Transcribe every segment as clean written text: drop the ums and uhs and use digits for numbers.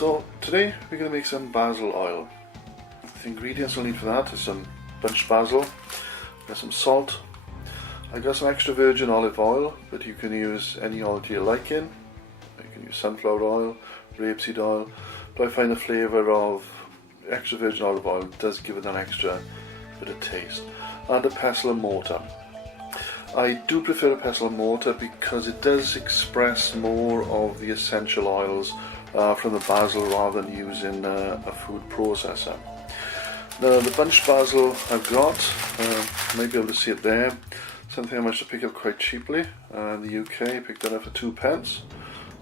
So today we're going to make some basil oil. The ingredients we'll need for that is some bunched basil, got some salt, I got some extra virgin olive oil, but you can use any oil to your liking. You can use sunflower oil, rapeseed oil, but I find the flavour of extra virgin olive oil does give it an extra bit of taste. And a pestle and mortar. I do prefer a pestle and mortar because it does express more of the essential oils from the basil rather than using a food processor. Now the bunched basil I've got, you might be able to see it there, something I managed to pick up quite cheaply in the UK. I picked that up for 2 pence.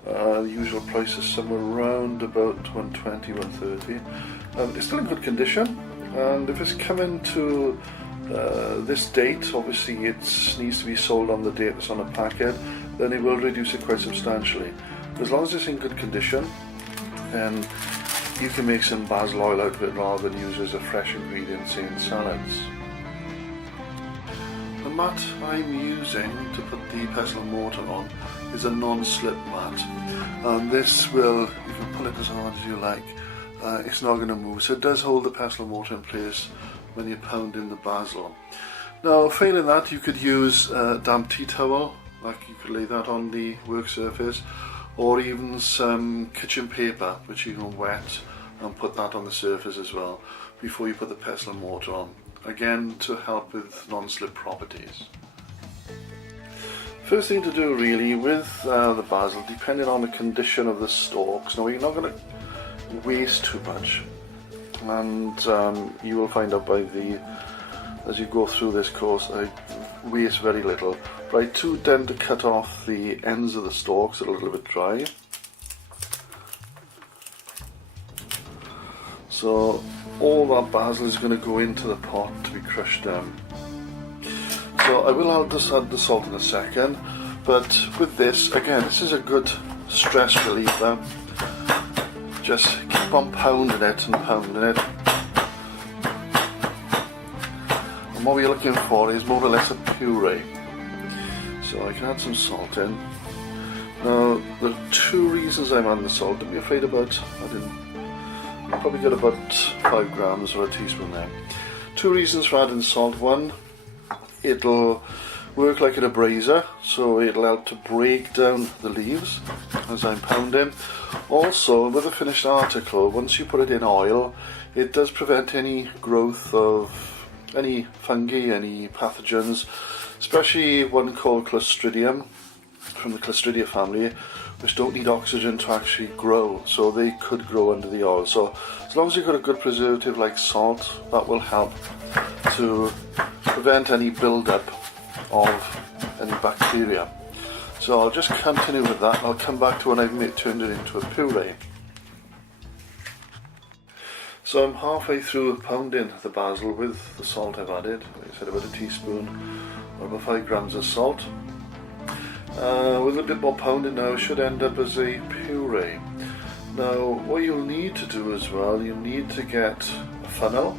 The usual price is somewhere around about 120, 130. It's still in good condition, and if it's coming to this date, obviously it needs to be sold on the date that's on the packet, then it will reduce it quite substantially. But as long as it's in good condition, then you can make some basil oil out of it rather than use it as a fresh ingredient in salads. The mat I'm using to put the pestle and mortar on is a non-slip mat, and this will, you can pull it as hard as you like, it's not going to move, so it does hold the pestle and mortar in place when you're pounding the basil. Now failing that, you could use a damp tea towel, like you could lay that on the work surface, or even some kitchen paper which you can wet and put that on the surface as well before you put the pestle and mortar on, again to help with non-slip properties. First thing to do really with the basil, depending on the condition of the stalks, now you're not going to waste too much, and you will find out as you go through this course, I waste very little, but I do tend to cut off the ends of the stalks that are a little bit dry. So all that basil is going to go into the pot to be crushed down. So I will add the salt in a second, but with this, again, this is a good stress reliever. Just keep on pounding it and pounding it. And what we're looking for is more or less a puree. So I can add some salt in. Now, there are 2 reasons I'm adding the salt. Don't be afraid about adding. I'll probably get about 5 grams or a teaspoon there. 2 reasons for adding salt. One, it'll work like an abrasior, so it'll help to break down the leaves as I'm pounding. Also, with a finished article, once you put it in oil, it does prevent any growth of any fungi, any pathogens, especially one called Clostridium from the Clostridia family, which don't need oxygen to actually grow, so they could grow under the oil. So as long as you've got a good preservative like salt, that will help to prevent any build-up of any bacteria. So I'll just continue with that, and I'll come back to when I've turned it into a puree. So I'm halfway through pounding the basil with the salt I've added. Like I said, about a teaspoon or about 5 grams of salt. With a bit more pounding now, it should end up as a puree. Now what you'll need to do as well, you'll need to get a funnel,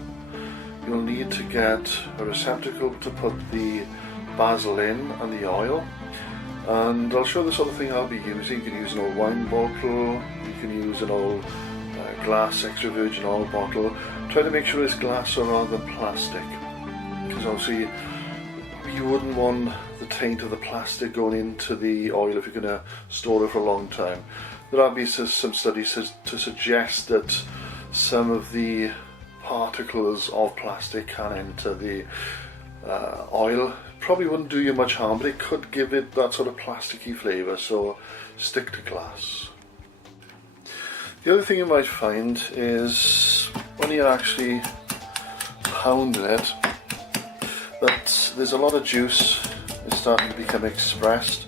you'll need to get a receptacle to put the basil in and the oil, and I'll show the sort of thing I'll be using. You can use an old wine bottle, you can use an old glass extra virgin oil bottle. Try to make sure it's glass or rather than plastic, because obviously you wouldn't want the taint of the plastic going into the oil if you're going to store it for a long time. There have been some studies to suggest that some of the particles of plastic can enter the oil. Probably wouldn't do you much harm, but it could give it that sort of plasticky flavour, so stick to glass. The other thing you might find is when you're actually pounding it, that there's a lot of juice is starting to become expressed,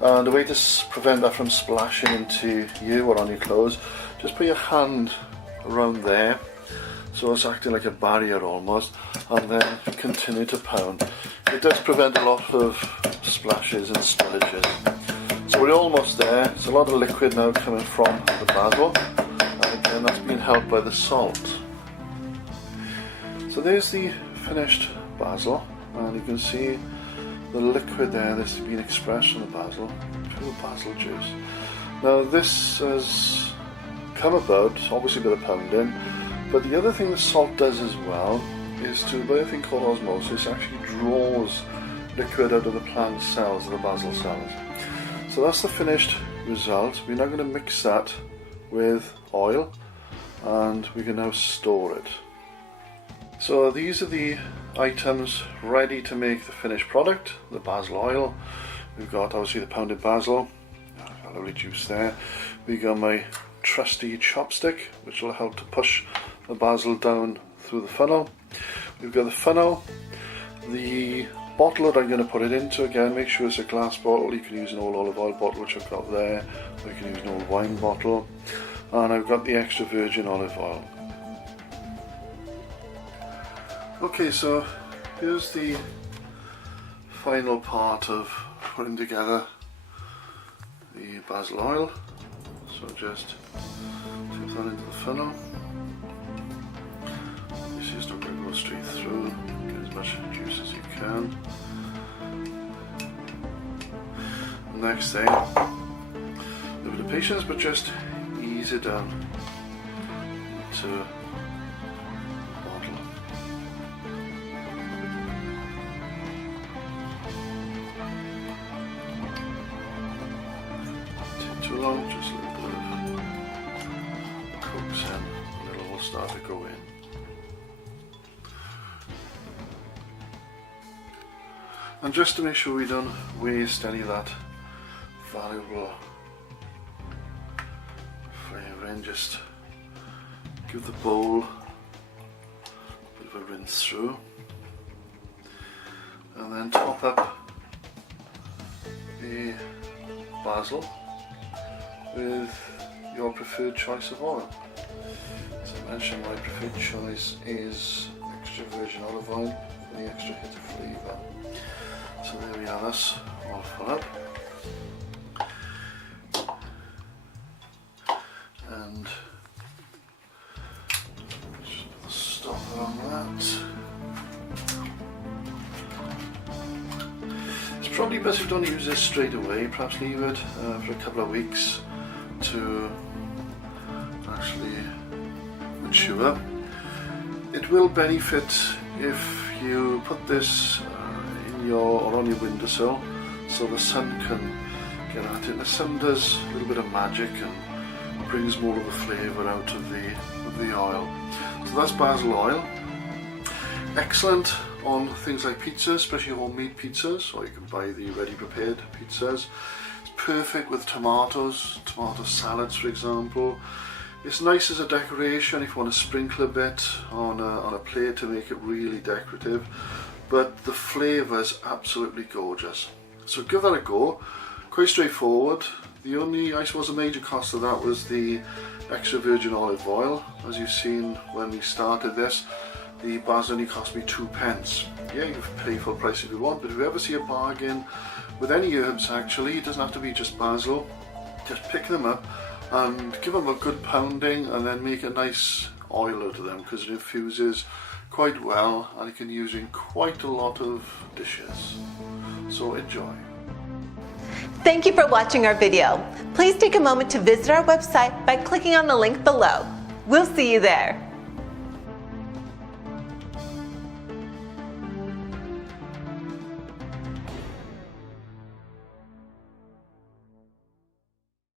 and the way to prevent that from splashing into you or on your clothes, just put your hand around there, so it's acting like a barrier almost, and then continue to pound. It does prevent a lot of splashes and spillages. So we're almost there. There's a lot of liquid now coming from the basil, and again that's being helped by the salt. So there's the finished basil, and you can see the liquid there that's been expressed from the basil, pure basil juice. Now this has come about, obviously by the pounding, but the other thing that salt does as well is to, by a thing called osmosis, actually draws liquid out of the plant cells, the basil cells. So that's the finished result. We're now going to mix that with oil and we can now store it. So these are the items ready to make the finished product, the basil oil. We've got obviously the pounded basil, a lovely juice there. We got my trusty chopstick, which will help to push the basil down through the funnel. We've got the funnel, the bottle that I'm going to put it into. Again, make sure it's a glass bottle. You can use an old olive oil bottle, which I've got there, or you can use an old wine bottle. And I've got the extra virgin olive oil. Okay, so here's the final part of putting together the basil oil. So just tip that into the funnel. This is not going to go straight through. Get as much juice as you can. Next thing, a little bit of patience, but just ease it down into the bottle. Take too long, just a little bit of coax in, and it'll all start to go in. And just to make sure we don't waste any of that valuable flavour in, just give the bowl a bit of a rinse through and then top up the basil with your preferred choice of oil. As I mentioned, my preferred choice is extra virgin olive oil for the extra hit of flavour. So there we are, that's all full up. And just put the stopper on that. It's probably best if you don't use this straight away, perhaps leave it for a couple of weeks to actually mature. It will benefit if you put this or on your windowsill so the sun can get at it. The sun does a little bit of magic and brings more of the flavour out of the oil. So that's basil oil. Excellent on things like pizzas, especially homemade pizzas, or you can buy the ready prepared pizzas. It's perfect with tomatoes, tomato salads for example. It's nice as a decoration if you want to sprinkle a bit on a plate to make it really decorative. But the flavour is absolutely gorgeous. So give that a go. Quite straightforward. The only, I suppose, the major cost of that was the extra virgin olive oil. As you've seen when we started this, the basil only cost me 2p. Yeah, you can pay full price if you want, but if you ever see a bargain with any herbs actually, it doesn't have to be just basil. Just pick them up and give them a good pounding and then make a nice oil out of them, because it infuses quite well and you can use in quite a lot of dishes. So enjoy. Thank you for watching our video. Please take a moment to visit our website by clicking on the link below. We'll see you there.